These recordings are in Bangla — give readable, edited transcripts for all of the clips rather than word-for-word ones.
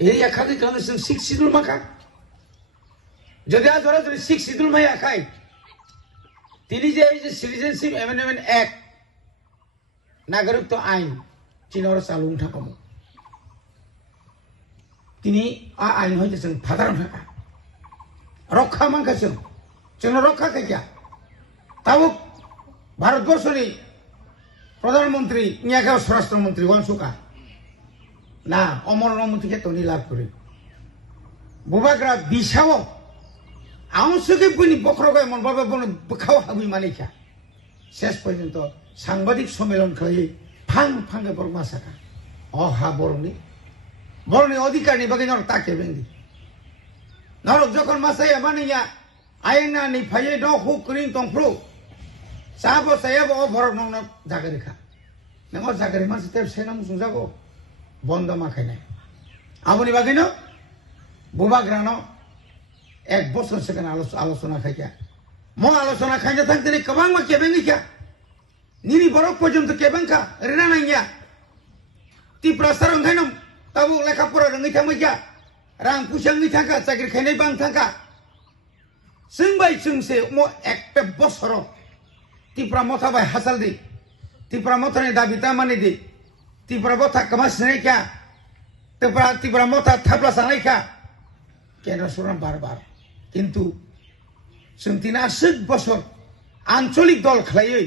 एरिया खाके कहने से 6 शिड्यूल माका যদি আজ ওরা যদি 6 শিডিউল মাইয়া খায় তিনি যে এই যে সিটিজেনশিপ অ্যামেন্ডমেন্ট অ্যাক্ট নাগরিকত্ব আইন চীনের চালু থাকম তিনি আইন হইতে जों সাধারণ থাকা রক্ষা মানকাছেন जों রক্ষা খাইয়া তাও ভারতবর্ষের প্রধানমন্ত্রী নিয়াগাও স্বরাষ্ট্রমন্ত্রী ওয়ানসুকা না অমরনামন্ত্রীকে তনি লাভ করে বুবাগ্রা বিশাও আউসকে বনি বক্রগায় মনবাবে বন বখাও হাবি মানিকা শেষ পর্যন্ত সাংবাদিক সম্মেলন খাই ফাং ফাঙ্গে বরমা সাকা অহা বরনি অধিকারনি বাকি নর তাকে বেঙ্গি নরক যখন মাসাইয়া বানিয়া আইনা নি ফাইয়ে দ হুক করিং তংপ্রু সাবো সায়াবো বরক নন জাগে রেখা নঙ্গ জাগে রে মাসে তের সেনা মুসুং জাগো বন্ধ মাখাই নাই আমনি বাকি ন বুবাগ্রানো 1 বছর সেখানে আলোচনা খাইয়া আলোচনা খাইয়া থাকতে কবাং মা কেবেন নিকা নিনি বরফ পর্যন্ত কেবেন খা রেনা নাইয়া ত্রিপুরা সারং খাইনম তাবু লেখাপড়া রঙি থামাইয়া রাং পুসাংনি থাকা চাকরি খাইনাই বাং থাকা जोंबाय जोंसे একটা বছর ত্রিপুরা মথা বাই হাসাল দি ত্রিপুরা মথানি দাবিতা মানি দি ত্রিপুরা মথা কামা সিনাইকা ত্রিপুরা মথা থাপলা সানাইকা কেন্দ্র সরকার বারবার কিন্তু जों 83 বছর আঞ্চলিক দল খাইয়ে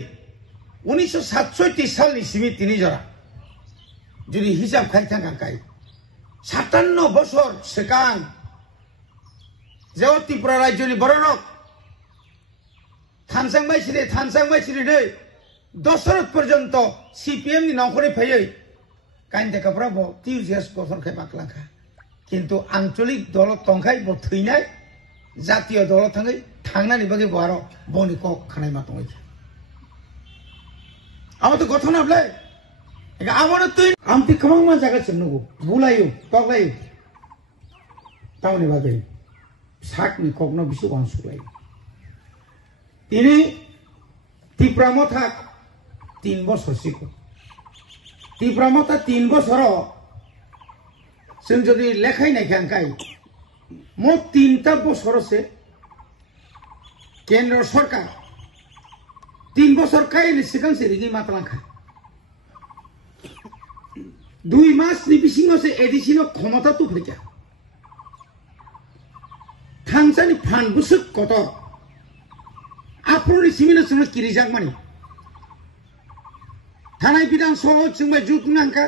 1967 সালনি সিমি তিনি জরা যদি হিসাব খাই থাকা কাই 57 বছর সেকান যে ত্রিপুরা রাজ্যনি বড়নক থানসাংবাইছিলি রে দশরথ পর্যন্ত সিপিএম নি নখরে ফাইয়ে কাইন দেখাপরা ব টিউজিয়াস গঠন খাই বাকলাখা কিন্তু আঞ্চলিক দল তংখাই ব থৈনাই জাতীয় দল থাঙ্গै थांनानै बागै बारो बनि कक खानाय मा दंै आमा तो गठन आबलाय एगा आमानो तुइ आमति खमां मा जागा चनगो बुलायो तगलायो तावनि बागै साकनि ककनो बिसु अनसुलायो तिनि ত্রিপুরা मथा 3 বছর सिको ত্রিপুরা मथा 3 বছর जों जदि लेखाय नायखांकाय मो 3টা বছরसे केंद्र सरकार 3 বছর কাইনি सिगां सिरिगि मातलांखा 2 मास नि बिसिङावसे एडिसिनो क्षमता तो फैका थांसानि फान बुसुक कत आप्रनि सिमिनो जों किरिजाक मानि थानाय बिधान सभा जोंबाय जुतनांका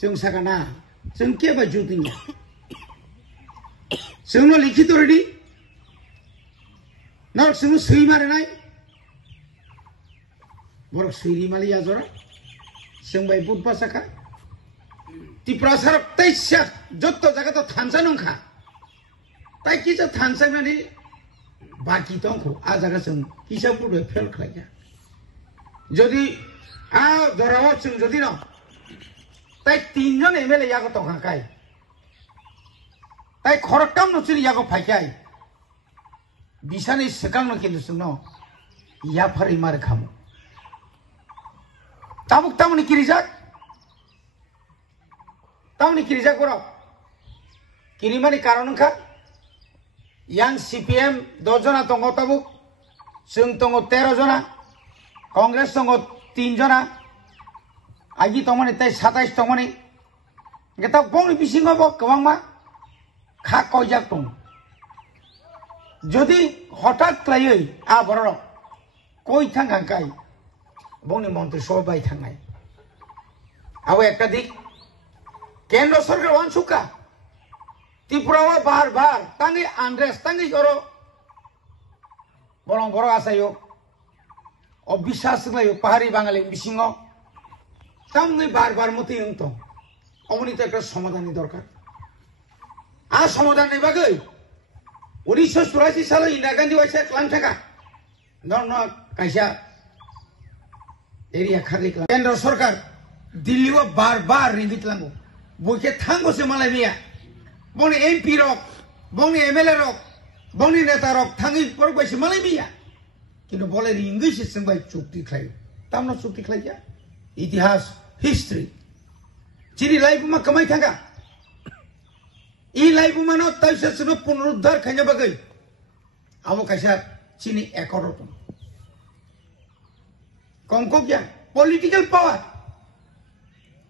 जों सागाना जों केबा जुतिnya जोंनो लिखित रेडी नरक जों सै मारनाय बरक सैरि मालि आजरा जोंबाय बुधबा साखा ত্রিপুরা सरक तैसा जत्त जायगा थानसा नंखा ताइ किसा थानसानानि बाकी दंखौ आ जायगा जों हिसाब बुदो फेल खालाया जदि आ दराव जों जदि न ताइ 3 जन एमएलए यागो तंखाय ताइ खरकाम नसिरि यागो फाइकाय बिसानि सिगांनो किन्तु जोंनो याफारि मार खामो तामुक तामुनि किरिजाक बरो किरिमानि कारणखा यां सीपीएम 10 जना दङ ताबुक जों दङ 13 जना कांग्रेस दङ 3 जना आगि तमनि ताइ 27 तमनि गेता बंनि बिसिङाव गोबांमा खा कयजाक दं যদি হঠাৎ ক্লাইयै আ বড় কই থাঙ্গাঙ্কাই বনি মন্ত্রী সবাই থাঙ্গাই আবো একটা দিক কেন্দ্র সরকার ওয়ানসুকা ত্রিপুরাও বারবার তাঙ্গি আন্ড্রেস তাঙ্গি গরো বরং বড় আসাইও অবিশ্বাস লাইও পাহাড়ি বাঙালি বিসিংহ তাঙ্গি বারবার মতি অন্ত অমনিত একটা সমাধানই দরকার আর সমাধান নেই বাগৈ 1984 सालाव इंदिरा गांधी वाइसा क्लाम थाका न काइसा एरिया खागै केंद्र सरकार दिल्लीव बार रिंगितलांगो बयके थांगोसे मालाय मिया बनि एमपी रक बनि एमएलए रक बनि नेता रक थांगै परबायसे मालाय मिया किन्तु बले रिंगैसे जोंबाय चुक्ति खायो तामनो चुक्ति खाया इतिहास history chini laibuma kamai thanga laibuma no taisa suno punuruddhar khanya bagai abo kaisa chini ekoroton kongko kya political power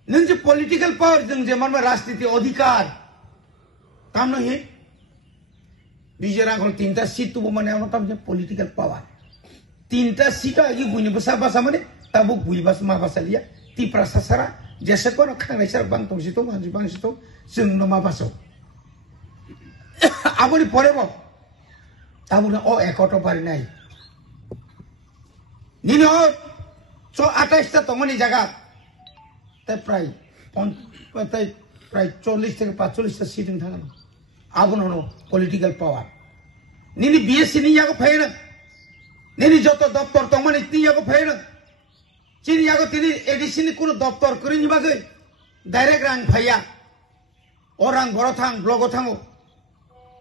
nung je political power jeng je manma rajniti adhikar tamno he bijera kon tinta seat tu mane ono tam je political power tinta seat agi buini basa basa mane tabu bui bas ma basa liya ti prasasara jese kono khang naisar bang tong sito manji bang sito jeng no ma baso aboni pore bo tabu na o ekoto pari nai nini o so 28 ta tongoni jaga te prai prai 40 থেকে 45 টা সিটিং থাকা আবন হলো পলিটিক্যাল পাওয়ার নিনি বিএসসি নি ইয়াগো ফাইনা নিনি যত দপ্তর তমনি তি ইয়াগো ফাইনা চিনি ইয়াগো তিনি এডিসিনি কোন দপ্তর করি নিবাগে ডাইরেক্ট রাং ফাইয়া ওরাং বড় থাং ব্লগ থাঙ্গো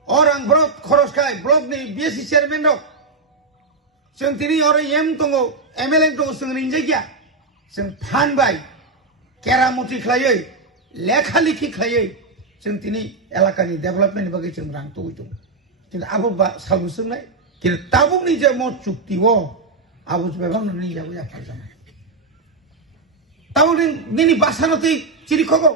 ওরাং বড় খরচ খাই ব্লগ নি বিএসসি চেয়ারম্যান রক जों তিনি ওর এম দঙ্গো এমএলএ দঙ্গো जों रिंजायगिया जों फानबाय केरामति खालायै लेखा लिखि खालायै जों তিনি एलाकानि डेभेलपमेन्ट बागै जों रां तोइदों কিন্তু আবু সালুসুনাই কিন্তু তাবুকনি যে মত চুক্তিও আবু বেবাং নি যাবো যা পারজানা তাবুকনি নিনি বাসানতেই চিরিখগো